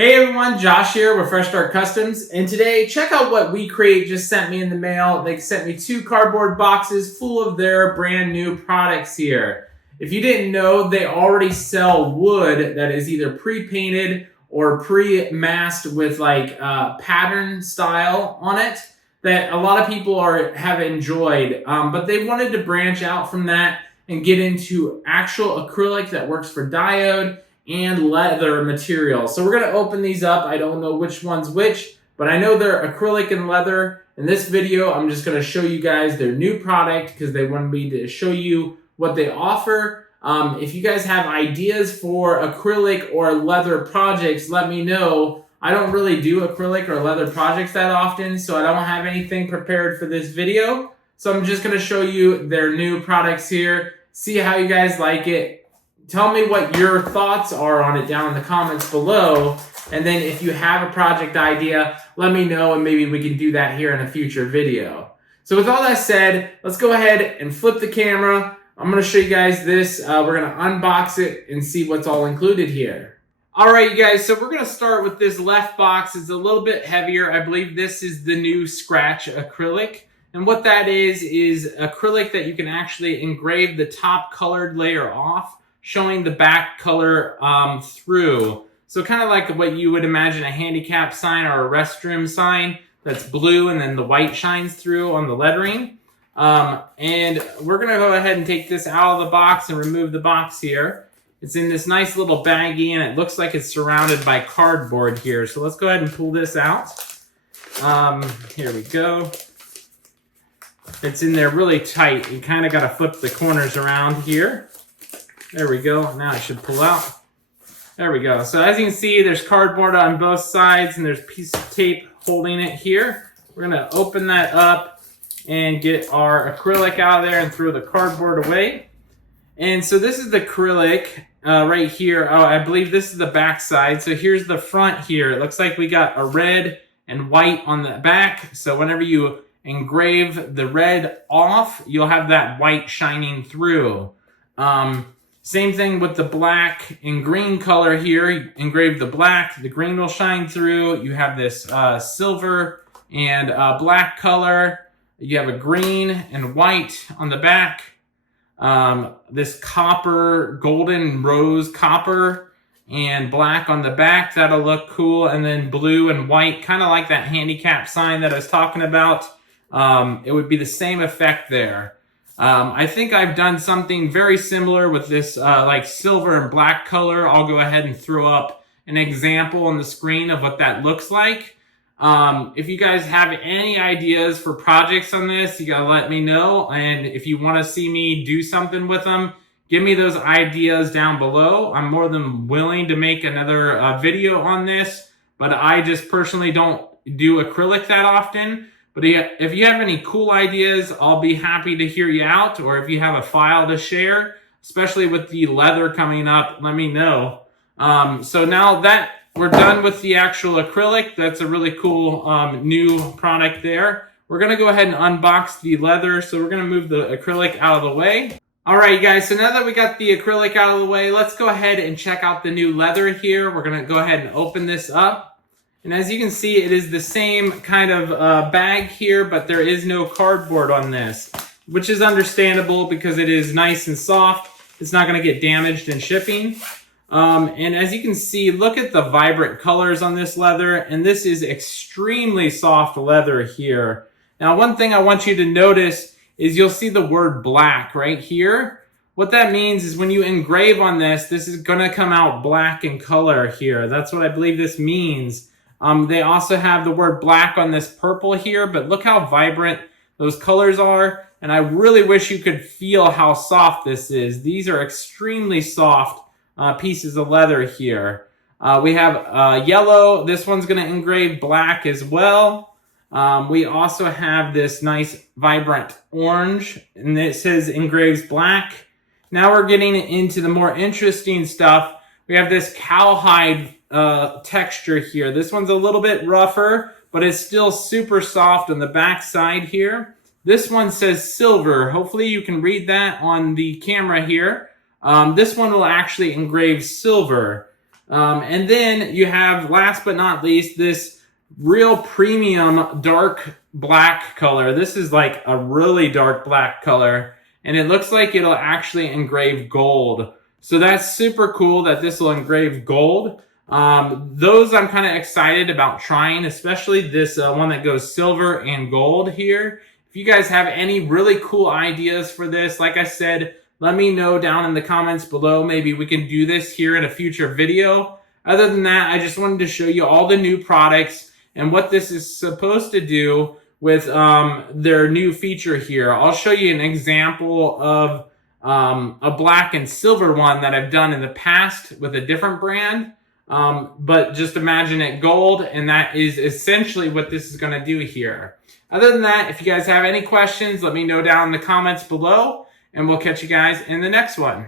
Hey everyone, Josh here with Fresh Start Customs, and today check out what WeCreat just sent me in the mail. They sent me 2 cardboard boxes full of their brand new products here. If you didn't know, they already sell wood that is either pre-painted or pre-masked with like pattern style on it that a lot of people have enjoyed, but they wanted to branch out from that and get into actual acrylic that works for diode and leather material. So we're going to open these up. I don't know which one's which, but I know they're acrylic and leather. In this video, I'm just going to show you guys their new product because they wanted me to show you what they offer. If you guys have ideas for acrylic or leather projects, let me know. I don't really do acrylic or leather projects that often, so I don't have anything prepared for this video. So I'm just going to show you their new products here, see how you guys like it. Tell me what your thoughts are on it down in the comments below. And then if you have a project idea, let me know and maybe we can do that here in a future video. So with all that said, let's go ahead and flip the camera. I'm going to show you guys this. We're going to unbox it and see what's all included here. All right, you guys, so we're going to start with this left box. It's a little bit heavier. I believe this is the new Scratch acrylic. And what that is acrylic that you can actually engrave the top colored layer off, showing the back color through. So kind of like what you would imagine a handicap sign or a restroom sign that's blue and then the white shines through on the lettering. And we're going to go ahead and take this out of the box and remove the box here. It's in this nice little baggie and it looks like it's surrounded by cardboard here. So let's go ahead and pull this out. Here we go. It's in there really tight. You kind of got to flip the corners around here. There we go. Now it should pull out. There we go. So as you can see, there's cardboard on both sides and there's a piece of tape holding it here. We're going to open that up and get our acrylic out of there and throw the cardboard away. And so this is the acrylic right here. Oh, I believe this is the back side. So here's the front here. It looks like we got a red and white on the back. So whenever you engrave the red off, you'll have that white shining through. Same thing with the black and green color here. You engrave the black, the green will shine through. You have this silver and black color. You have a green and white on the back. This copper, golden rose copper and black on the back. That'll look cool. And then blue and white, kind of like that handicap sign that I was talking about. It would be the same effect there. I think I've done something very similar with this like silver and black color. I'll go ahead and throw up an example on the screen of what that looks like. If you guys have any ideas for projects on this, you gotta let me know. And if you want to see me do something with them, give me those ideas down below. I'm more than willing to make another video on this, but I just personally don't do acrylic that often. But if you have any cool ideas, I'll be happy to hear you out. Or if you have a file to share, especially with the leather coming up, let me know. So now that we're done with the actual acrylic, that's a really cool new product there. We're going to go ahead and unbox the leather. So we're going to move the acrylic out of the way. All right, guys, so now that we got the acrylic out of the way, let's go ahead and check out the new leather here. We're going to go ahead and open this up. And as you can see, it is the same kind of bag here, but there is no cardboard on this, which is understandable because it is nice and soft. It's not going to get damaged in shipping. And as you can see, look at the vibrant colors on this leather, and this is extremely soft leather here. Now, one thing I want you to notice is you'll see the word black right here. What that means is when you engrave on this, this is going to come out black in color here. That's what I believe this means. They also have the word black on this purple here, but look how vibrant those colors are. And I really wish you could feel how soft this is. These are extremely soft pieces of leather here. We have yellow. This one's going to engrave black as well. We also have this nice vibrant orange, and it says engraves black. Now we're getting into the more interesting stuff. We have this cowhide texture here. This one's a little bit rougher, but it's still super soft on the back side here. This one says silver. Hopefully you can read that on the camera here. This one will actually engrave silver. And then you have, last but not least, this real premium dark black color. This is like a really dark black color, and it looks like it'll actually engrave gold. So that's super cool that this will engrave gold. Those I'm kind of excited about trying, especially this one that goes silver and gold here. If you guys have any really cool ideas for this, like I said, let me know down in the comments below. Maybe we can do this here in a future video. Other than that, I just wanted to show you all the new products and what this is supposed to do with their new feature here. I'll show you an example of a black and silver one that I've done in the past with a different brand. But just imagine it gold, and that is essentially what this is going to do here. Other than that, if you guys have any questions, let me know down in the comments below, and we'll catch you guys in the next one.